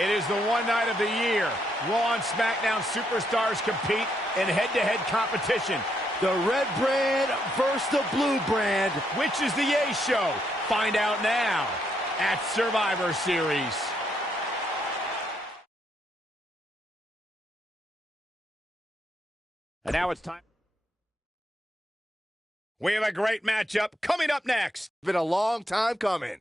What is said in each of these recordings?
It is the one night of the year. Raw and SmackDown superstars compete in head-to-head competition. The red brand versus the blue brand. Which is the A show? Find out now at Survivor Series. And now it's time. We have a great matchup coming up next. Been a long time coming.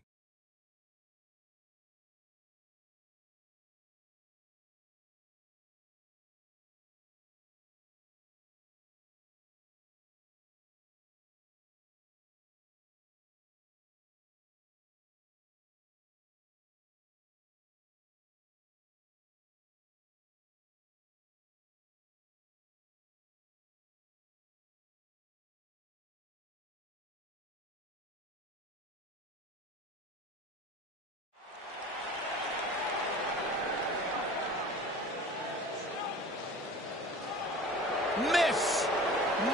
Miss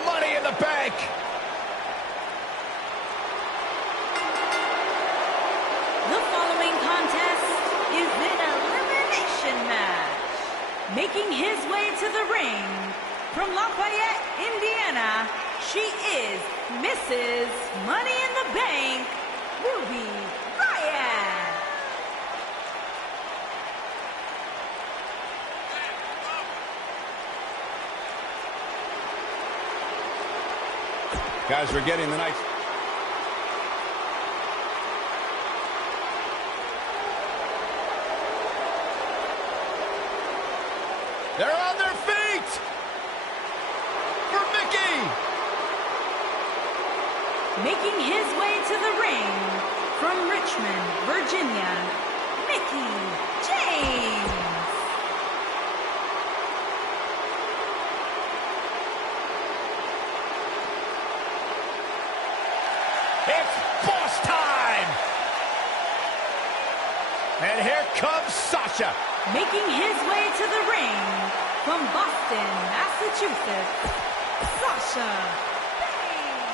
Money in the Bank. The following contest is an elimination match. Making his way to the ring from Lafayette, Indiana, she is Mrs. Money in the Bank, Ruby Riott. Guys, we're getting the nice. They're on their feet for Mickey. Making his way to the ring from Richmond, Virginia, Mickey James. It's boss time! And here comes Sasha. Making his way to the ring from Boston, Massachusetts, Sasha Banks.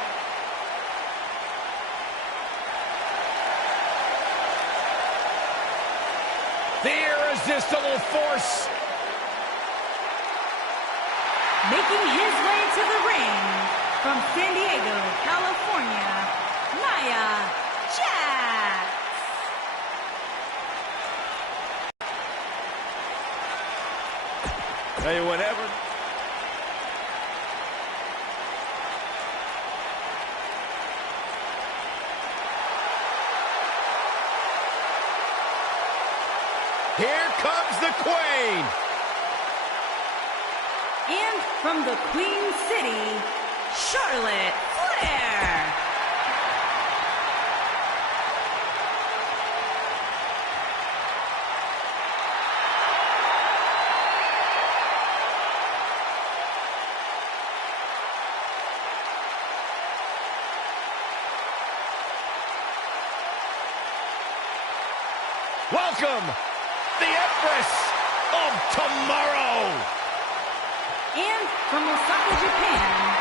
The irresistible force. Making his way to the ring from San Diego, California, Nia Jax. Tell you whatever. Here comes the Queen. And from the Queen City, Charlotte Flair. Welcome, the Empress of Tomorrow. And from Osaka, Japan,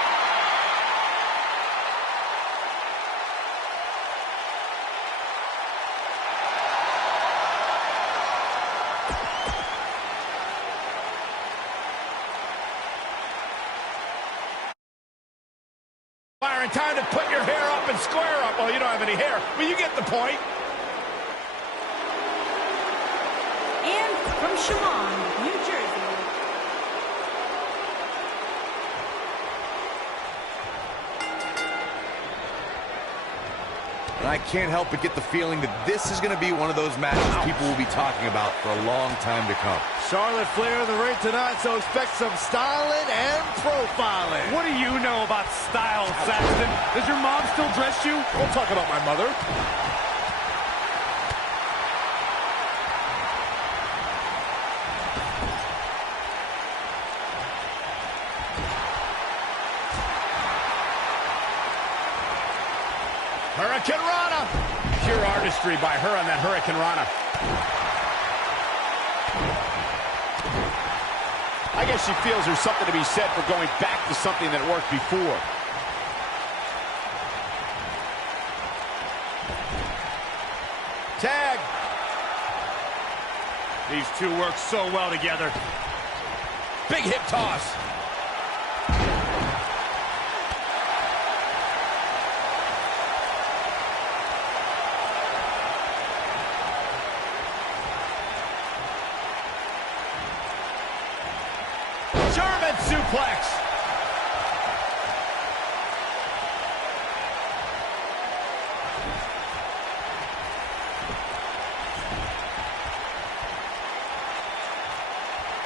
Byron, time to put your hair up and square up. Well, you don't have any hair, but you get the point. and from Chemung, New Jersey. And I can't help but get the feeling that this is going to be one of those matches people will be talking about for a long time to come. Charlotte Flair in the ring tonight, so expect some styling and profiling. What do you know about style, Saxton? Does your mom still dress you? We'll talk about my mother. Hurricane Rana. Pure artistry by her on that Hurricane Rana. I guess she feels there's something to be said for going back to something that worked before. Tag. These two work so well together. Big hip toss. German suplex.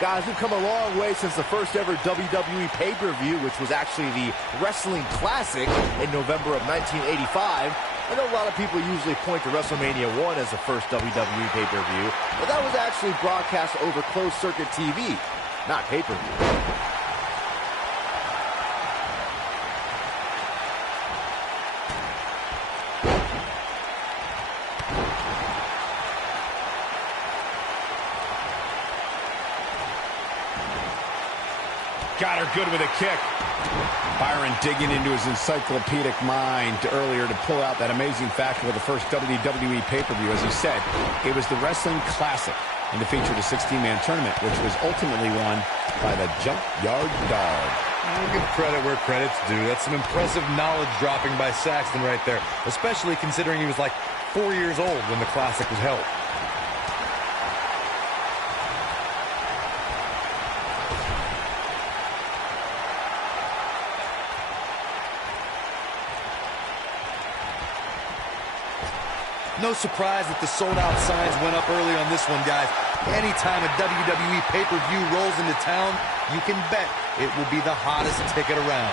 Guys, we've come a long way since the first ever WWE pay-per-view, which was actually the Wrestling Classic in November of 1985. I know a lot of people usually point to WrestleMania 1 as the first WWE pay-per-view, but that was actually broadcast over closed-circuit TV, not pay-per-view. Got her good with a kick. Byron digging into his encyclopedic mind earlier to pull out that amazing fact of the first WWE pay-per-view. As he said, it was the Wrestling Classic, and it featured a 16-man tournament, which was ultimately won by the Junkyard Dog. I'll give credit where credit's due. That's some impressive knowledge dropping by Saxton right there, especially considering he was like 4 years old when the Classic was held. No surprise that the sold-out signs went up early on this one, guys. Anytime a WWE pay-per-view rolls into town, you can bet it will be the hottest ticket around.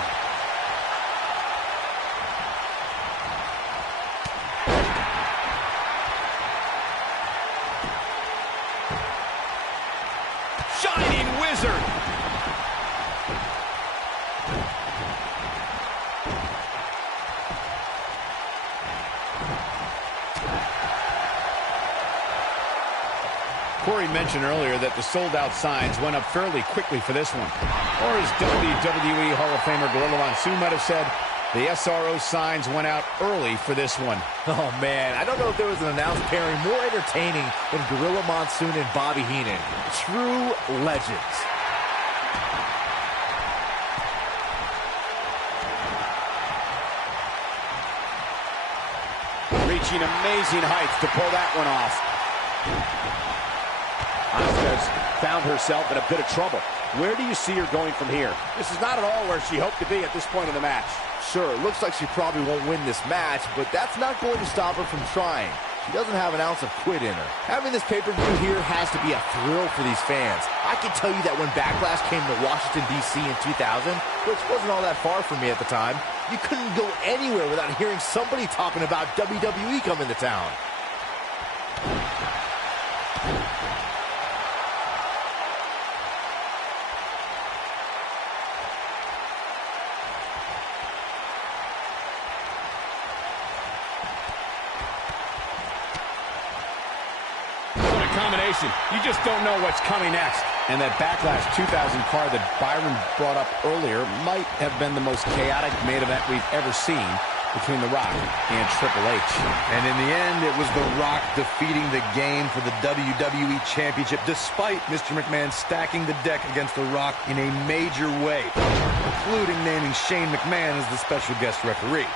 Shining Wizard. Corey mentioned earlier that the sold-out signs went up fairly quickly for this one. Or as WWE Hall of Famer Gorilla Monsoon might have said, the SRO signs went out early for this one. Oh, man, I don't know if there was an announced pairing more entertaining than Gorilla Monsoon and Bobby Heenan. True legends. Reaching amazing heights to pull that one off. Asuka's found herself in a bit of trouble. Where do you see her going from here? This is not at all where she hoped to be at this point in the match. Sure, it looks like she probably won't win this match, but that's not going to stop her from trying. She doesn't have an ounce of quit in her. Having this pay-per-view here has to be a thrill for these fans. I can tell you that when Backlash came to Washington, D.C. in 2000, which wasn't all that far from me at the time, you couldn't go anywhere without hearing somebody talking about WWE coming to town. Combination. You just don't know what's coming next. And that Backlash 2000 card that Byron brought up earlier might have been the most chaotic main event we've ever seen between The Rock and Triple H. And in the end, it was The Rock defeating the game for the WWE Championship, despite Mr. McMahon stacking the deck against The Rock in a major way, including naming Shane McMahon as the special guest referee.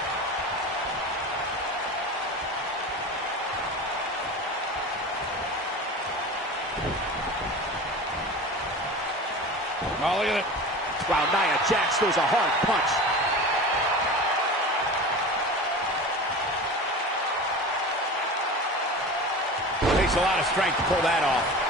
Oh, look at it. Wow, Nia Jax throws a hard punch. Takes a lot of strength to pull that off.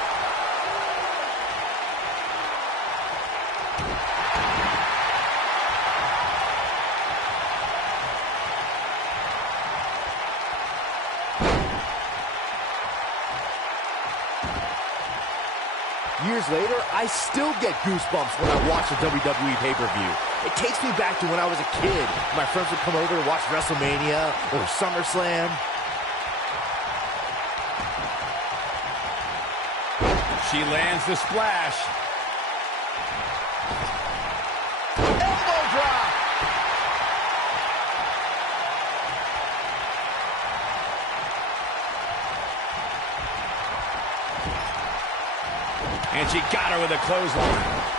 Years later, I still get goosebumps when I watch a WWE pay-per-view. It takes me back to when I was a kid. My friends would come over to watch WrestleMania or SummerSlam. She lands the splash. Elbow drop. And she got her with a clothesline.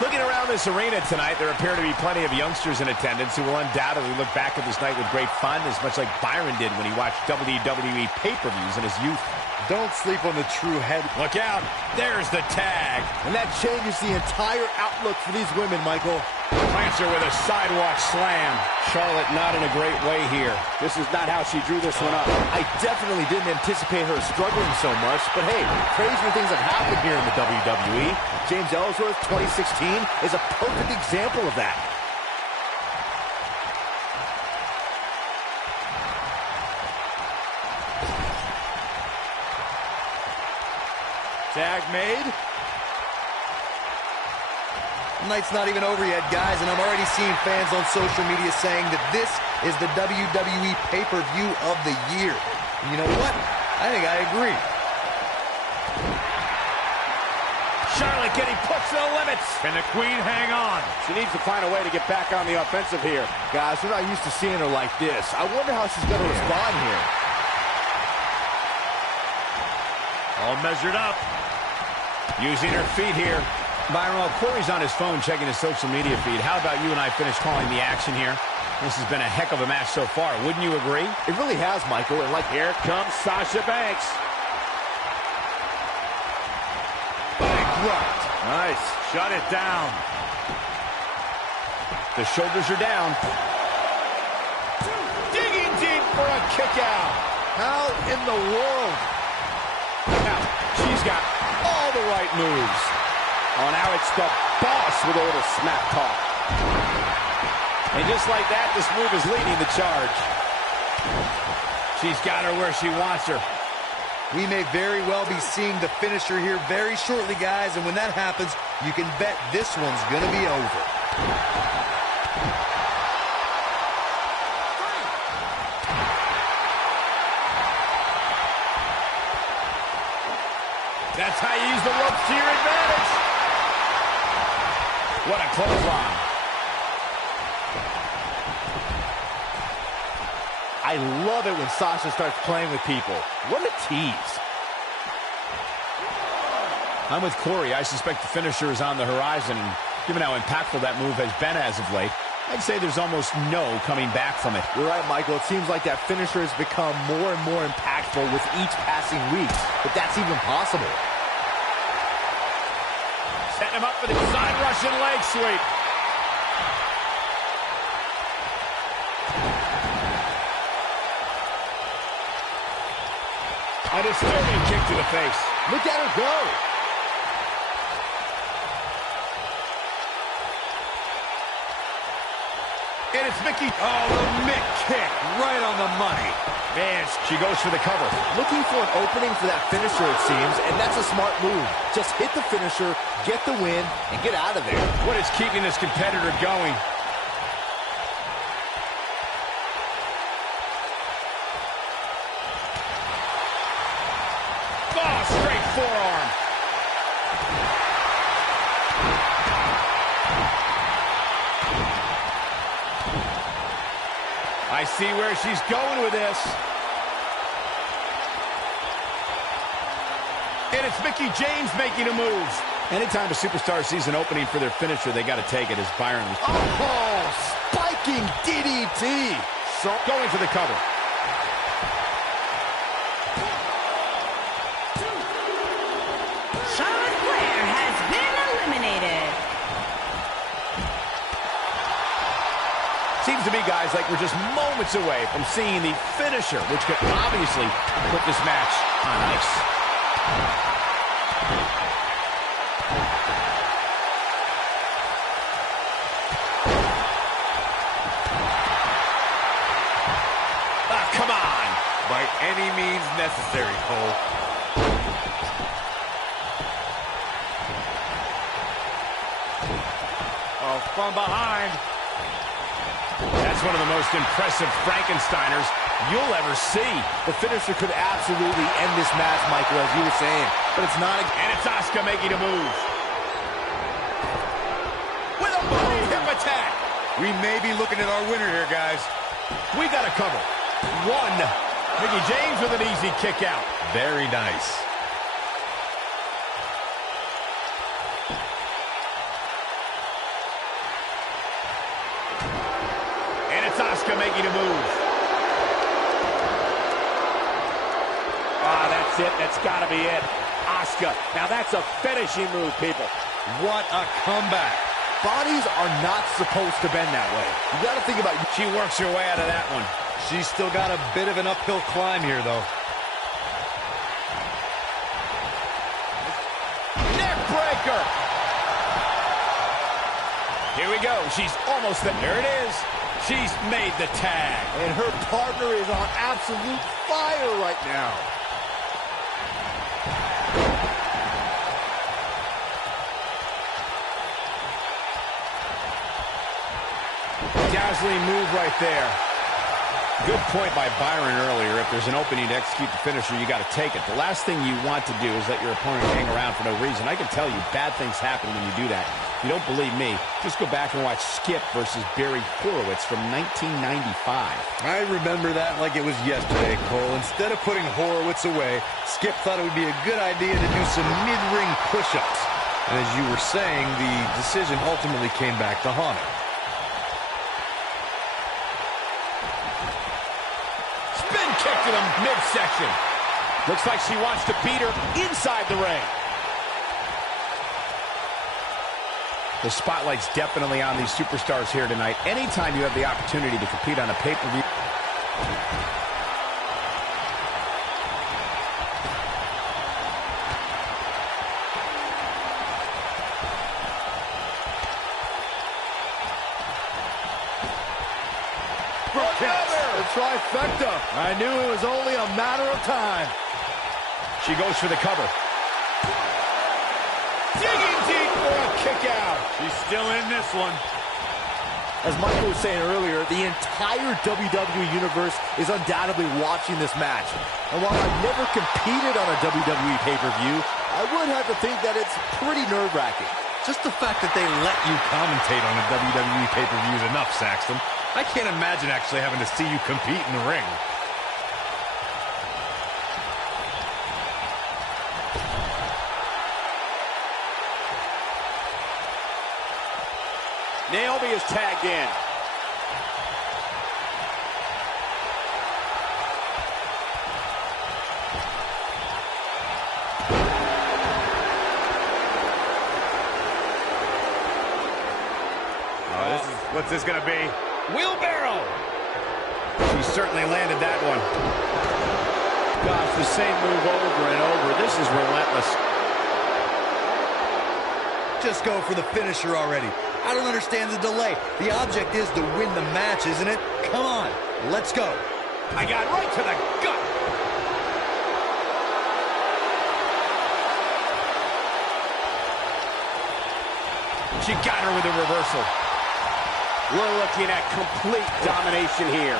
Looking around this arena tonight, there appear to be plenty of youngsters in attendance who will undoubtedly look back at this night with great fondness, much like Byron did when he watched WWE pay-per-views in his youth. Don't sleep on the true head. Look out. There's the tag. And that changes the entire outlook for these women, Michael. Plants her with a sidewalk slam. Charlotte not in a great way here. This is not how she drew this one up. I definitely didn't anticipate her struggling so much, but hey, crazier things have happened here in the WWE. James Ellsworth 2016 is a perfect example of that. Tag made. Night's not even over yet, guys, and I'm already seeing fans on social media saying that this is the WWE pay-per-view of the year. And you know what? I think I agree. Charlotte getting pushed to the limits. Can the Queen hang on? She needs to find a way to get back on the offensive here. Guys, we're not used to seeing her like this. I wonder how she's going to respond here. All measured up. Using her feet here. Byron, while Corey's on his phone checking his social media feed, how about you and I finish calling the action here? This has been a heck of a match so far. Wouldn't you agree? It really has, Michael. And like, here comes Sasha Banks. Bankrupt. Nice. Shut it down. The shoulders are down. Digging deep for a kick out. how in the world? Now, she's got all the right moves. Oh, now it's the boss with a little smack talk. And just like that, this move is leading the charge. She's got her where she wants her. We may very well be seeing the finisher here very shortly, guys, and when that happens, you can bet this one's going to be over. That's how you use the ropes to your advantage. What a clothesline. I love it when Sasha starts playing with people. What a tease. I'm with Corey. I suspect the finisher is on the horizon, and given how impactful that move has been as of late, I'd say there's almost no coming back from it. You're right, Michael. It seems like that finisher has become more and more impactful with each passing week, but that's even possible. Setting him up for the side Russian leg sweep. A disturbing kick to the face. Look at her go. And it's Mickey. Oh, the Mick kick right on the money. Man, she goes for the cover. Looking for an opening for that finisher, it seems, and that's a smart move. Just hit the finisher, get the win, and get out of there. What is keeping this competitor going? Oh, straight forearm. I see where she's going with this. And it's Mickie James making a move. Anytime a superstar sees an opening for their finisher, they got to take it, as Byron was. Oh, spiking DDT. So going for the cover. Charlotte Flair has been eliminated. Seems to me, guys, like we're just moments away from seeing the finisher, which could obviously put this match on ice. Ah, come on. By any means necessary, Cole. Oh, from behind. That's one of the most impressive Frankensteiners you'll ever see. The finisher could absolutely end this match, Michael, as you were saying, but it's not. And it's Asuka making a move. With a body hip attack. We may be looking at our winner here, guys. We got a cover. One. Mickie James with an easy kick out. Very nice. That's Asuka making a move. Ah, that's it. That's got to be it. Asuka. Now that's a finishing move, people. What a comeback. Bodies are not supposed to bend that way. You got to think about... She works her way out of that one. She's still got a bit of an uphill climb here, though. Neck breaker. Here we go. She's almost there. There it is. She's made the tag. And her partner is on absolute fire right now. Dazzling move right there. Good point by Byron earlier. If there's an opening to execute the finisher, you got to take it. The last thing you want to do is let your opponent hang around for no reason. I can tell you bad things happen when you do that. If you don't believe me, just go back and watch Skip versus Barry Horowitz from 1995. I remember that like it was yesterday, Cole. Instead of putting Horowitz away, Skip thought it would be a good idea to do some mid-ring push-ups. And as you were saying, the decision ultimately came back to haunt him. Kick to the midsection. Looks like she wants to beat her inside the ring. The spotlight's definitely on these superstars here tonight. Anytime you have the opportunity to compete on a pay-per-view. Trifecta. I knew it was only a matter of time. She goes for the cover. Digging deep for a kick out. She's still in this one. As Michael was saying earlier, the entire WWE Universe is undoubtedly watching this match. And while I've never competed on a WWE pay-per-view, I would have to think that it's pretty nerve-wracking. Just the fact that they let you commentate on a WWE pay-per-view is enough, Saxton. I can't imagine actually having to see you compete in the ring. Naomi is tagged in. What's this gonna be? Wheelbarrow. She certainly landed that one. Gosh, the same move over and over. This is relentless. Just go for the finisher already. I don't understand the delay. The object is to win the match, isn't it? Come on, let's go. I got right to the gut. She got her with a reversal. We're looking at complete domination here.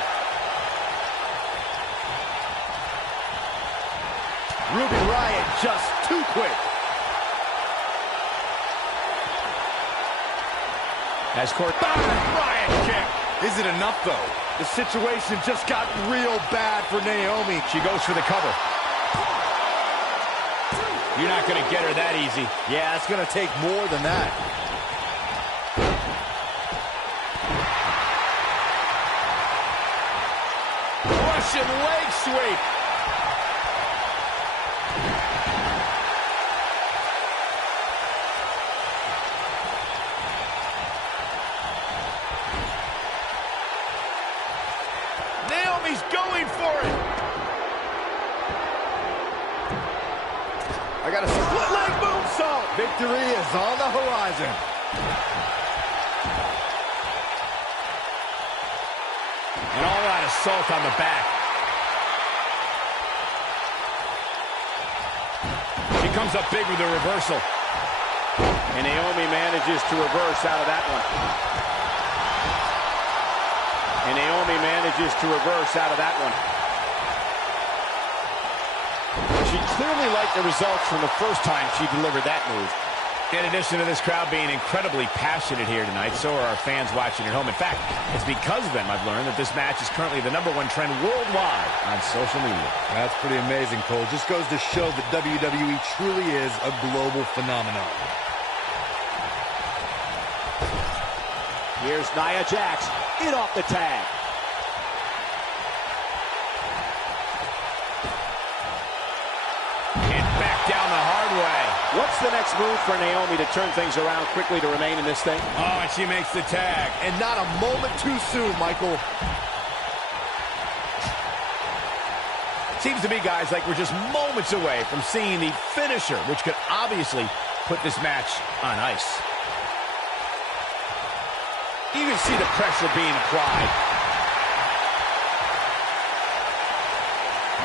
Ruby Riott just too quick. As court, Riott kick. Is it enough, though? The situation just got real bad for Naomi. She goes for the cover. You're not going to get her that easy. Yeah, it's going to take more than that. Russian leg sweep. Naomi's going for it. I got a split leg moonsault. Victory is on the horizon. An all-out assault on the back. She comes up big with a reversal. And Naomi manages to reverse out of that one. And Naomi manages to reverse out of that one. She clearly liked the results from the first time she delivered that move. In addition to this crowd being incredibly passionate here tonight, so are our fans watching at home. In fact, it's because of them I've learned that this match is currently the #1 trend worldwide on social media. That's pretty amazing, Cole. Just goes to show that WWE truly is a global phenomenon. Here's Nia Jax in off the tag. the next move for Naomi to turn things around quickly to remain in this thing? Oh, and she makes the tag. And not a moment too soon, Michael. Seems to me, guys, like we're just moments away from seeing the finisher, which could obviously put this match on ice. You can see the pressure being applied.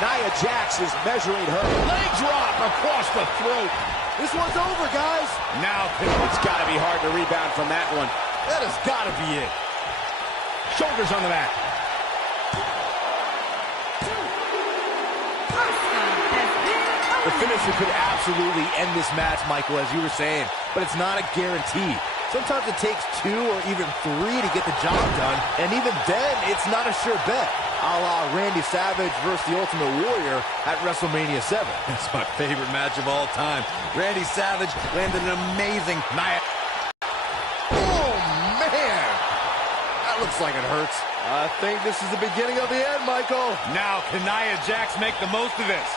Nia Jax is measuring her. Leg drop across the throat. This one's over, guys. Now, It's got to be hard to rebound from that one. That has got to be it. shoulders on the mat. The finisher could absolutely end this match, Michael, as you were saying, but it's not a guarantee. Sometimes it takes 2 or even 3 to get the job done, and even then, it's not a sure bet. A la Randy Savage versus the Ultimate Warrior at WrestleMania 7. That's my favorite match of all time. Randy Savage landed an amazing Nia. Oh, man! That looks like it hurts. I think this is the beginning of the end, Michael. Now, can Nia Jax make the most of this?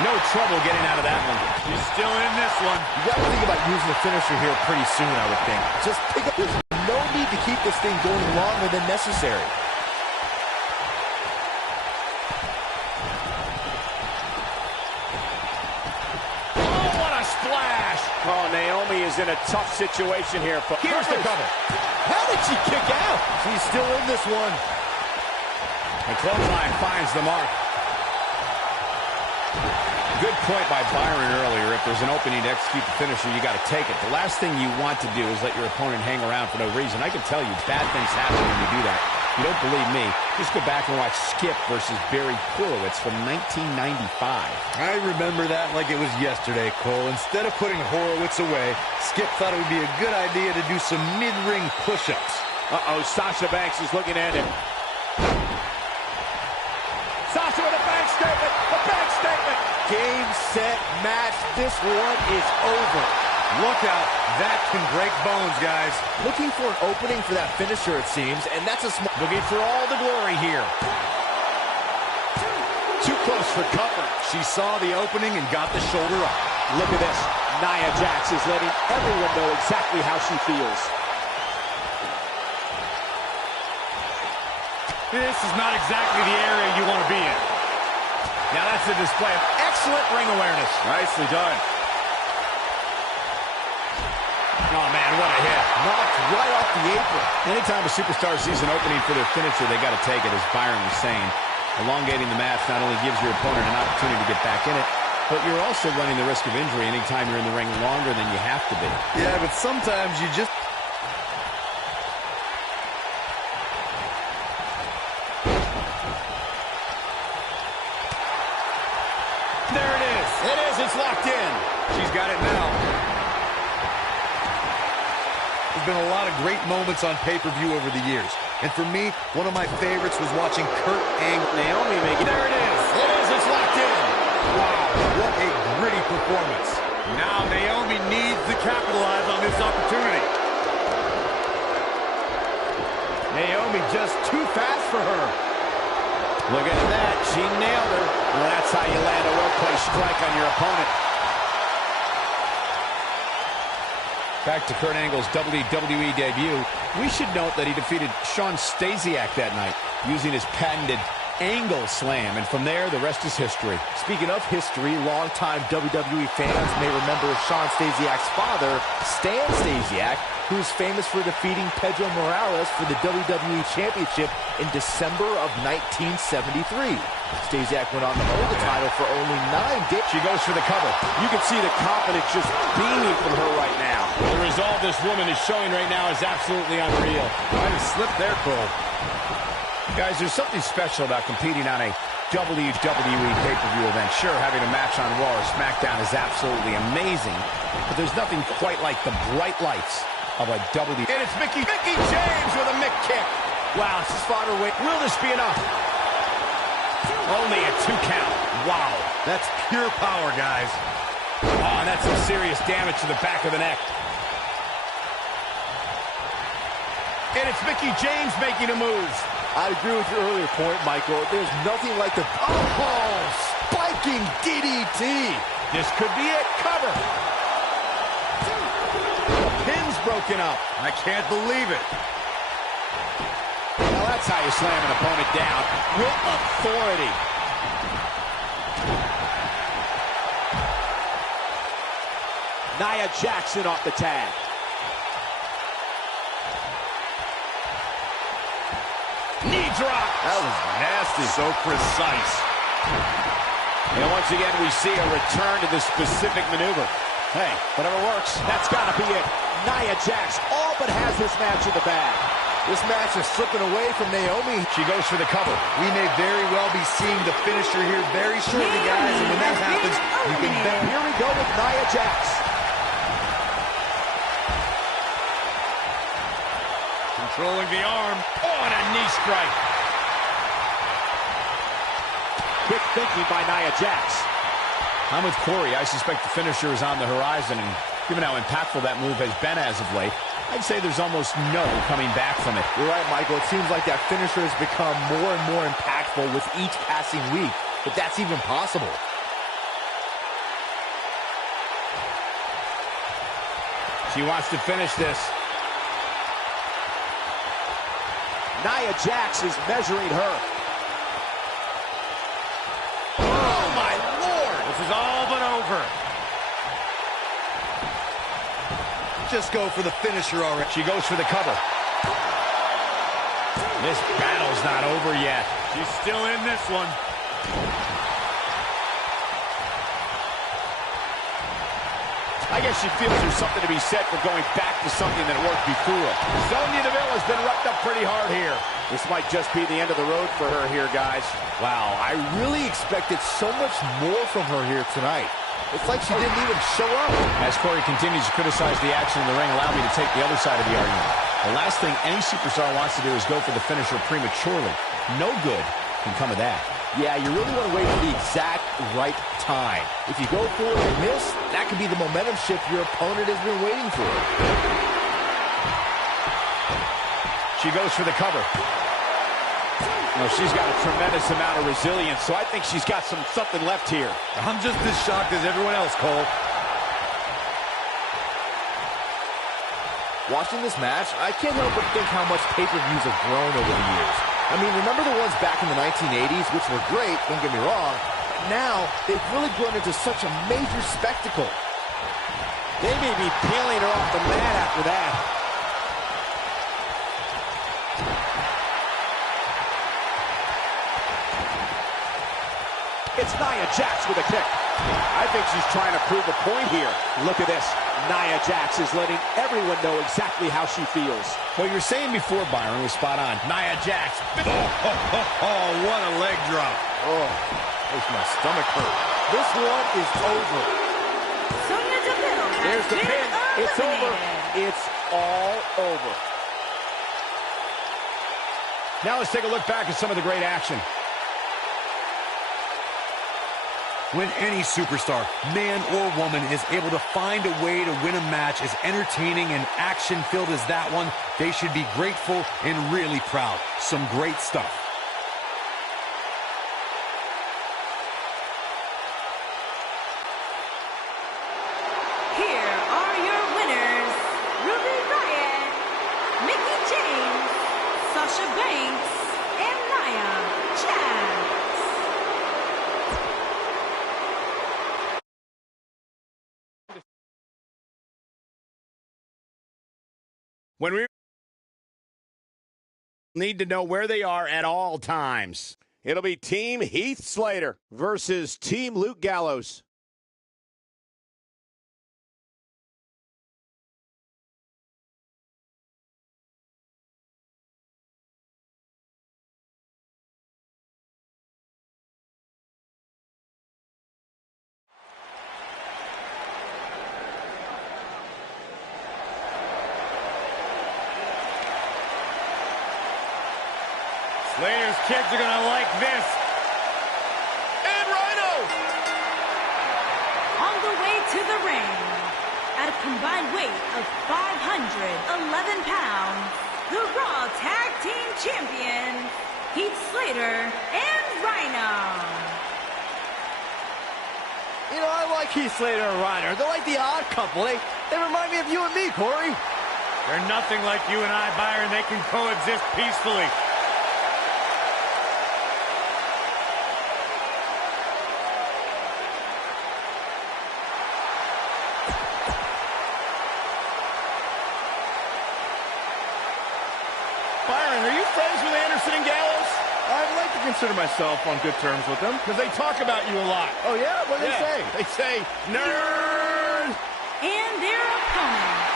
No trouble getting out of that one. She's still in this one. You got to think about using the finisher here pretty soon, I would think. Just pick up. There's no need to keep this thing going longer than necessary. Oh, what a splash! Oh, Naomi is in a tough situation here. Here's the cover. How did she kick out? She's still in this one. The clothesline finds the mark. Good point by Byron earlier. If there's an opening to execute the finisher, you got to take it. The last thing you want to do is let your opponent hang around for no reason. I can tell you bad things happen when you do that. If you don't believe me, just go back and watch Skip versus Barry Horowitz from 1995. I remember that like it was yesterday, Cole. Instead of putting Horowitz away, Skip thought it would be a good idea to do some mid-ring push-ups. Uh-oh, Sasha Banks is looking at him. Sasha with a bank statement! A bank statement! Game, set, match. This one is over. Look out. That can break bones, guys. Looking for an opening for that finisher, it seems, and that's a small... Looking for all the glory here. Too close for cover. She saw the opening and got the shoulder up. Look at this. Nia Jax is letting everyone know exactly how she feels. This is not exactly the area you want to be in. Now that's a display of excellent ring awareness. Nicely done. Oh, man, what a hit. Knocked right off the apron. Anytime a superstar sees an opening for their finisher, they got to take it, as Byron was saying. Elongating the match not only gives your opponent an opportunity to get back in it, but you're also running the risk of injury anytime you're in the ring longer than you have to be. Yeah, but sometimes you just... There it is. It is. It's locked in. She's got it now. There's been a lot of great moments on pay-per-view over the years. And for me, one of my favorites was watching Kurt Angle. Naomi making... There it is. It is. It's locked in. Wow, what a gritty performance. Now Naomi needs to capitalize on this opportunity. Naomi just too fast for her. Look at that. She nailed her. Well, that's how you land a workplace strike on your opponent. Back to Kurt Angle's WWE debut. We should note that he defeated Shawn Stasiak that night using his patented Angle Slam, and from there, the rest is history. Speaking of history, longtime WWE fans may remember Shawn Stasiak's father, Stan Stasiak, who's famous for defeating Pedro Morales for the WWE Championship in December of 1973. Stasiak went on to hold the title for only 9 days. She goes for the cover. You can see the confidence just beaming from her right now. The resolve this woman is showing right now is absolutely unreal. Might have slipped there, Cole. Guys, there's something special about competing on a WWE pay-per-view event. Sure, having a match on Raw or SmackDown is absolutely amazing, but there's nothing quite like the bright lights of a WWE. And it's Mickie James with a Mick kick. Wow, she's fought her way. Will this be enough? Only a 2 count. Wow. That's pure power, guys. Oh, and that's some serious damage to the back of the neck. And it's Mickie James making a move. I agree with your earlier point, Michael. There's nothing like the... Oh, spiking DDT. This could be it. Cover. The pin's broken up. I can't believe it. Well, that's how you slam an opponent down. With authority. Nia Jackson off the tag. Knee drop. That was nasty. So precise. And once again, we see a return to this specific maneuver. Hey, whatever works. That's got to be it. Nia Jax all but has this match in the bag. This match is slipping away from Naomi. She goes for the cover. We may very well be seeing the finisher here very shortly, guys. And when that happens, you can bet. Here we go with Nia Jax. Controlling the arm. Oh, and a knee strike. Quick thinking by Nia Jax. I'm with Corey. I suspect the finisher is on the horizon, and given how impactful that move has been as of late, I'd say there's almost no coming back from it. You're right, Michael. It seems like that finisher has become more and more impactful with each passing week, but that's even possible. She wants to finish this. Nia Jax is measuring her. Oh, my Lord! This is all but over. Just go for the finisher already. She goes for the cover. This battle's not over yet. She's still in this one. I guess she feels there's something to be said for going back to something that worked before. Sonya Deville has been roughed up pretty hard here. This might just be the end of the road for her here, guys. Wow, I really expected so much more from her here tonight. It's like she didn't even show up. As Corey continues to criticize the action in the ring, allow me to take the other side of the argument. The last thing any superstar wants to do is go for the finisher prematurely. No good can come of that. Yeah, you really want to wait for the exact right time. If you go for it and miss, that could be the momentum shift your opponent has been waiting for. She goes for the cover. No, she's got a tremendous amount of resilience, so I think she's got something left here. I'm just as shocked as everyone else, Cole. Watching this match, I can't help but think how much pay-per-views have grown over the years. I mean, remember the ones back in the 1980s, which were great, don't get me wrong, but now they've really grown into such a major spectacle. They may be peeling her off the mat after that. It's Nia Jax with a kick. I think she's trying to prove a point here. Look at this. Nia Jax is letting everyone know exactly how she feels. What you were saying before, Byron, was spot on. Nia Jax. Oh, what a leg drop. Oh, makes my stomach hurt. This one is over. Sonya Deville has There's the been pin. It's over. eliminated. It's all over. Now let's take a look back at some of the great action. When any superstar, man or woman, is able to find a way to win a match as entertaining and action-filled as that one, they should be grateful and really proud. Some great stuff. Here are your winners, Ruby Riott, Mickie James, Sasha Banks, and Nia Jax. When we need to know where they are at all times. It'll be Team Heath Slater versus Team Luke Gallows. Slater's kids are going to like this. And Rhino! On the way to the ring, at a combined weight of 511 pounds, the Raw Tag Team Champions, Heath Slater and Rhino. You know, I like Heath Slater and Rhino. They're like the odd couple. They remind me of you and me, Corey. They're nothing like you and I, Byron. They can coexist peacefully. Byron, are you friends with Anderson and Gallows? I'd like to consider myself on good terms with them. Because they talk about you a lot. Oh, yeah? What do they say? They say, nerd! And their opponents,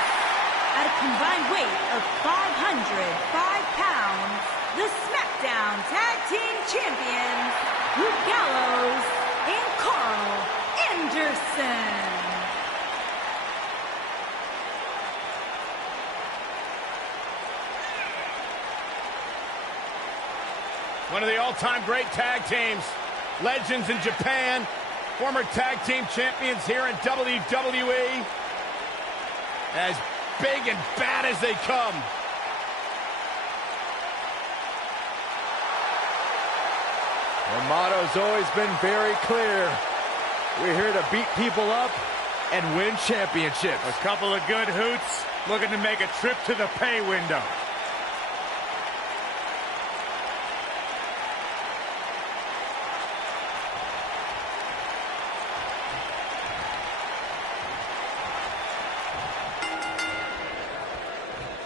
at a combined weight of 505 pounds, the SmackDown Tag Team Champions, Luke Gallows and Carl Anderson. One of the all-time great tag teams. Legends in Japan. Former tag team champions here in WWE. As big and bad as they come. Their motto's always been very clear. We're here to beat people up and win championships. A couple of good hoots looking to make a trip to the pay window.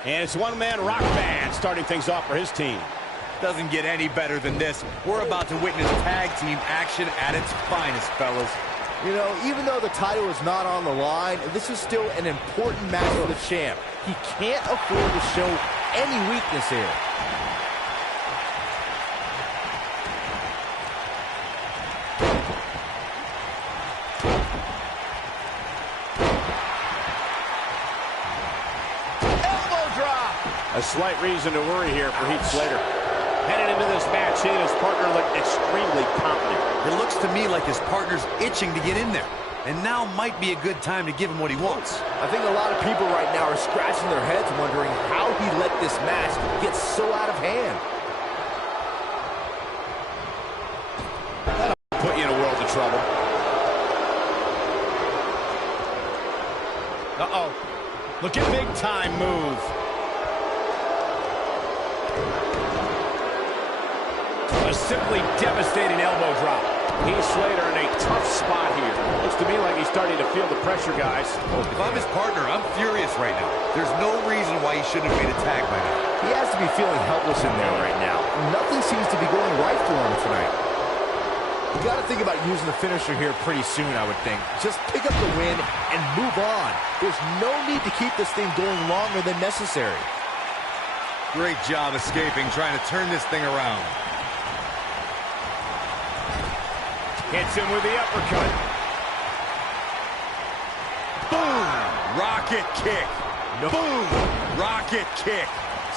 And it's one-man rock band starting things off for his team. Doesn't get any better than this. We're about to witness tag team action at its finest, fellas. You know, even though the title is not on the line, this is still an important match for the champ. He can't afford to show any weakness here. A slight reason to worry here for Heath Slater. Headed into this match, he and his partner look extremely confident. It looks to me like his partner's itching to get in there. And now might be a good time to give him what he wants. I think a lot of people right now are scratching their heads wondering how he let this match get so out of hand. That'll put you in a world of trouble. Uh-oh. Look at big time move. A simply devastating elbow drop. Heath Slater in a tough spot here. Looks to me like he's starting to feel the pressure, guys. If I'm his partner, I'm furious right now. There's no reason why he shouldn't have made a tag by now. He has to be feeling helpless in there right now. Nothing seems to be going right for him tonight. You got to think about using the finisher here pretty soon, I would think. Just pick up the win and move on. There's no need to keep this thing going longer than necessary. Great job escaping, trying to turn this thing around. Hits him with the uppercut. Boom! Rocket kick. No. Boom! Rocket kick.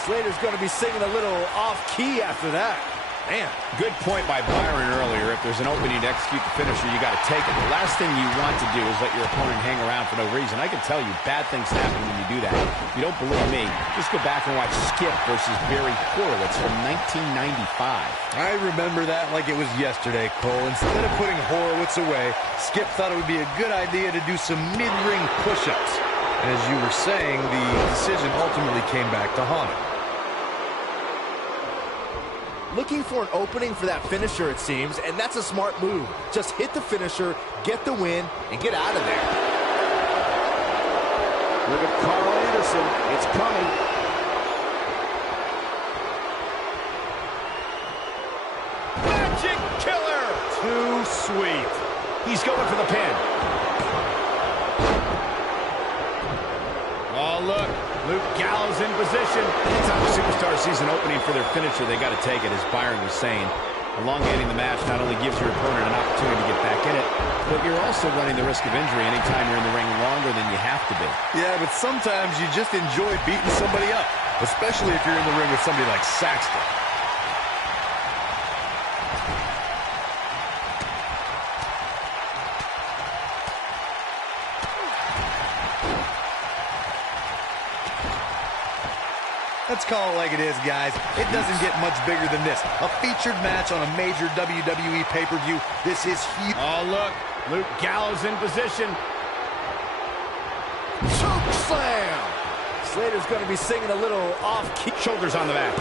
Slater's going to be singing a little off-key after that. Man. Good point by Byron earlier. If there's an opening to execute the finisher, you got to take it. The last thing you want to do is let your opponent hang around for no reason. I can tell you, bad things happen when you do that. If you don't believe me, just go back and watch Skip versus Barry Horowitz from 1995. I remember that like it was yesterday, Cole. Instead of putting Horowitz away, Skip thought it would be a good idea to do some mid-ring push-ups. As you were saying, the decision ultimately came back to haunt him. Looking for an opening for that finisher, it seems, and that's a smart move. Just hit the finisher, get the win, and get out of there. Look at Carl Anderson. It's coming. Magic killer! Too sweet. He's going for the pin. Oh, look. Luke Gallows in position. Anytime a superstar sees an opening for their finisher, they got to take it, as Byron was saying. Elongating the match not only gives your opponent an opportunity to get back in it, but you're also running the risk of injury anytime you're in the ring longer than you have to be. Yeah, but sometimes you just enjoy beating somebody up, especially if you're in the ring with somebody like Saxton. Let's call it like it is, guys. It doesn't get much bigger than this. A featured match on a major WWE pay-per-view. This is huge. Oh, look. Luke Gallows in position. Choke slam. Slater's going to be singing a little off-key. Shoulders on the mat.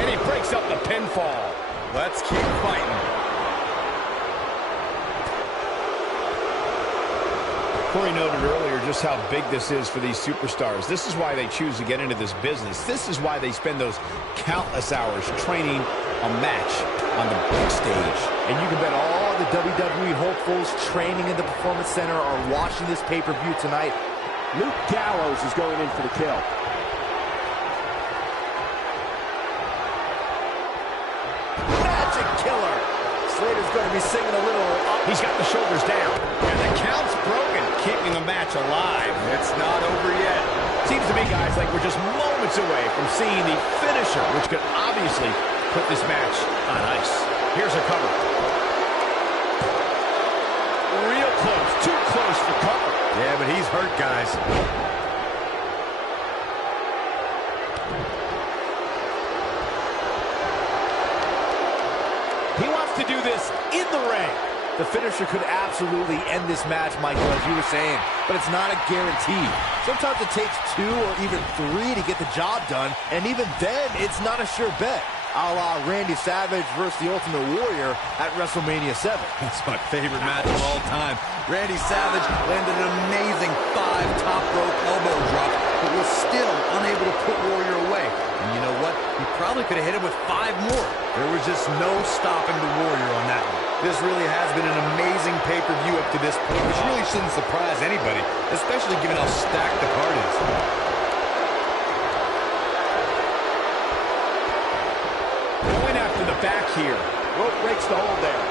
And he breaks up the pinfall. Let's keep fighting. Corey noted earlier just how big this is for these superstars. This is why they choose to get into this business. This is why they spend those countless hours training a match on the big stage. And you can bet all the WWE hopefuls training in the Performance Center are watching this pay-per-view tonight. Luke Gallows is going in for the kill. Magic killer. Slater's going to be singing a little up. He's got the shoulders down. And the count's broken, keeping the match alive. It's not over yet. Seems to me, guys, like we're just moments away from seeing the finisher, which could obviously put this match on ice. Here's a cover. Real close, too close for cover. Yeah, but he's hurt, guys. He wants to do this in the ring. The finisher could absolutely end this match, Michael, as you were saying, but it's not a guarantee. Sometimes it takes 2 or even 3 to get the job done, and even then, it's not a sure bet. A la Randy Savage versus the Ultimate Warrior at WrestleMania 7. That's my favorite match of all time. Randy Savage landed an amazing 5 top rope elbow drop, but was still unable to put Warrior away. And you know what? He probably could have hit him with 5 more. There was just no stopping the Warrior on that one. This really has been an amazing pay-per-view up to this point, which really shouldn't surprise anybody, especially given how stacked the card is. Going after the back here. Rope breaks the hold there.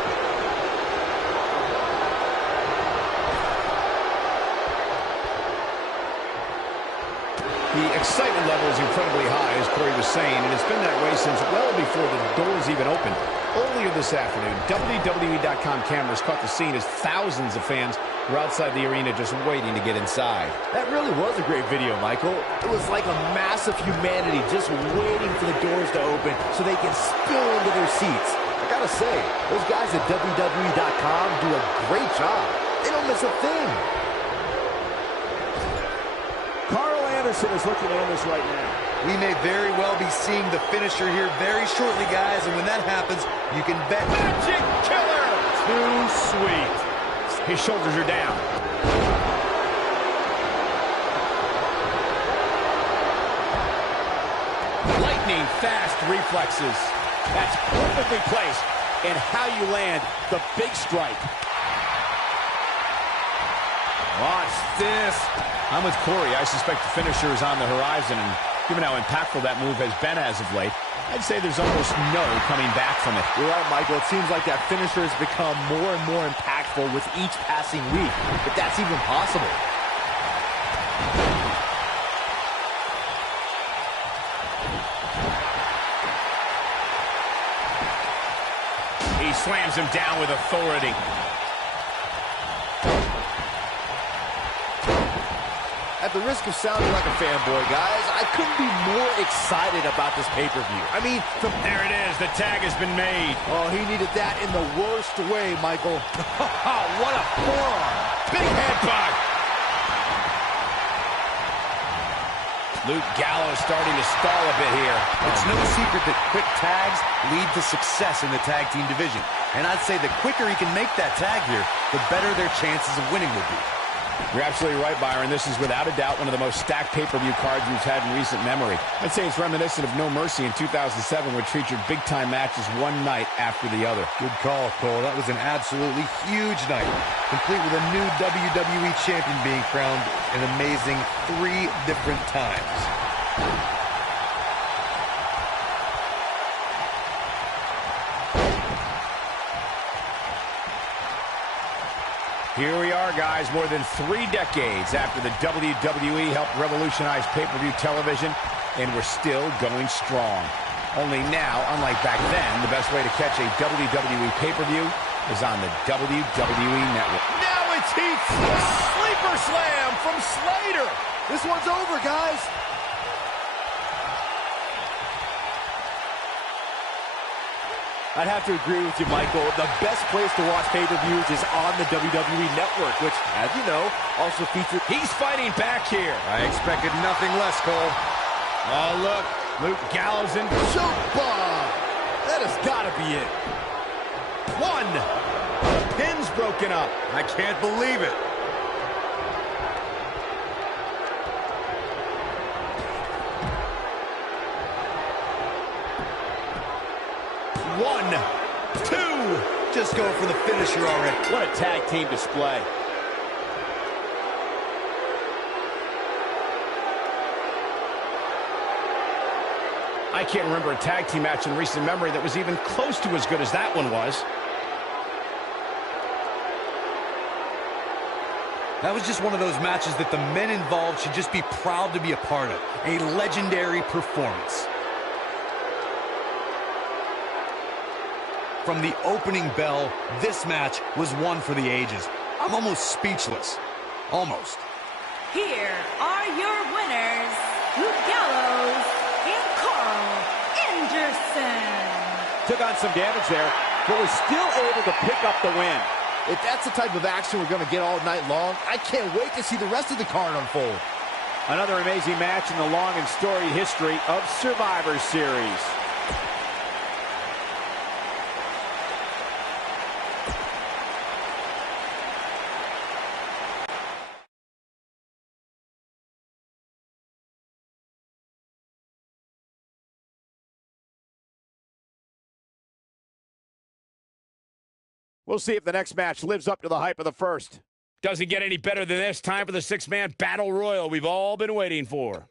The excitement level is incredibly high, as Corey was saying, and it's been that way since well before the doors even opened. Earlier this afternoon, WWE.com cameras caught the scene as thousands of fans were outside the arena just waiting to get inside. That really was a great video, Michael. It was like a mass of humanity just waiting for the doors to open so they can spill into their seats. I gotta say, those guys at WWE.com do a great job. They don't miss a thing. Carl Anderson is looking at this right now. We may very well be seeing the finisher here very shortly, guys, and when that happens, you can bet. Magic killer! Too sweet. His shoulders are down. Lightning fast reflexes. That's perfectly placed in how you land the big strike. Watch this. I'm with Corey. I suspect the finisher is on the horizon, and given how impactful that move has been as of late, I'd say there's almost no coming back from it. You're right, Michael. It seems like that finisher has become more and more impactful with each passing week, if that's even possible. He slams him down with authority. At the risk of sounding like a fanboy, guys, I couldn't be more excited about this pay-per-view. I mean, There it is. The tag has been made. oh, he needed that in the worst way, Michael. What a forearm. Big headbutt. Luke Gallows starting to stall a bit here. It's no secret that quick tags lead to success in the tag team division. And I'd say the quicker he can make that tag here, the better their chances of winning will be. You're absolutely right, Byron. This is without a doubt one of the most stacked pay-per-view cards we've had in recent memory. I'd say it's reminiscent of No Mercy in 2007, which featured big-time matches one night after the other. Good call, Cole. That was an absolutely huge night, complete with a new WWE champion being crowned an amazing 3 different times. Here we are, guys, more than 3 decades after the WWE helped revolutionize pay-per-view television, and we're still going strong. Only now, unlike back then, the best way to catch a WWE pay-per-view is on the WWE Network. Now it's heat. Sleeper slam from Slater. This one's over, guys. I'd have to agree with you, Michael. The best place to watch pay-per-views is on the WWE Network, which, as you know, also features... He's fighting back here. I expected nothing less, Cole. Oh, look. Luke Gallows in. Choke bomb! That has got to be it. One. Pin's broken up. I can't believe it. One, two. Just go for the finisher already. What a tag team display. I can't remember a tag team match in recent memory that was even close to as good as that one was. That was just one of those matches that the men involved should just be proud to be a part of. A legendary performance. From the opening bell, this match was one for the ages. I'm almost speechless. Almost. Here are your winners, Luke Gallows and Carl Anderson. Took on some damage there, but was still able to pick up the win. If that's the type of action we're going to get all night long, I can't wait to see the rest of the card unfold. Another amazing match in the long and storied history of Survivor Series. We'll see if the next match lives up to the hype of the first. Doesn't get any better than this. Time for the six-man battle royal we've all been waiting for.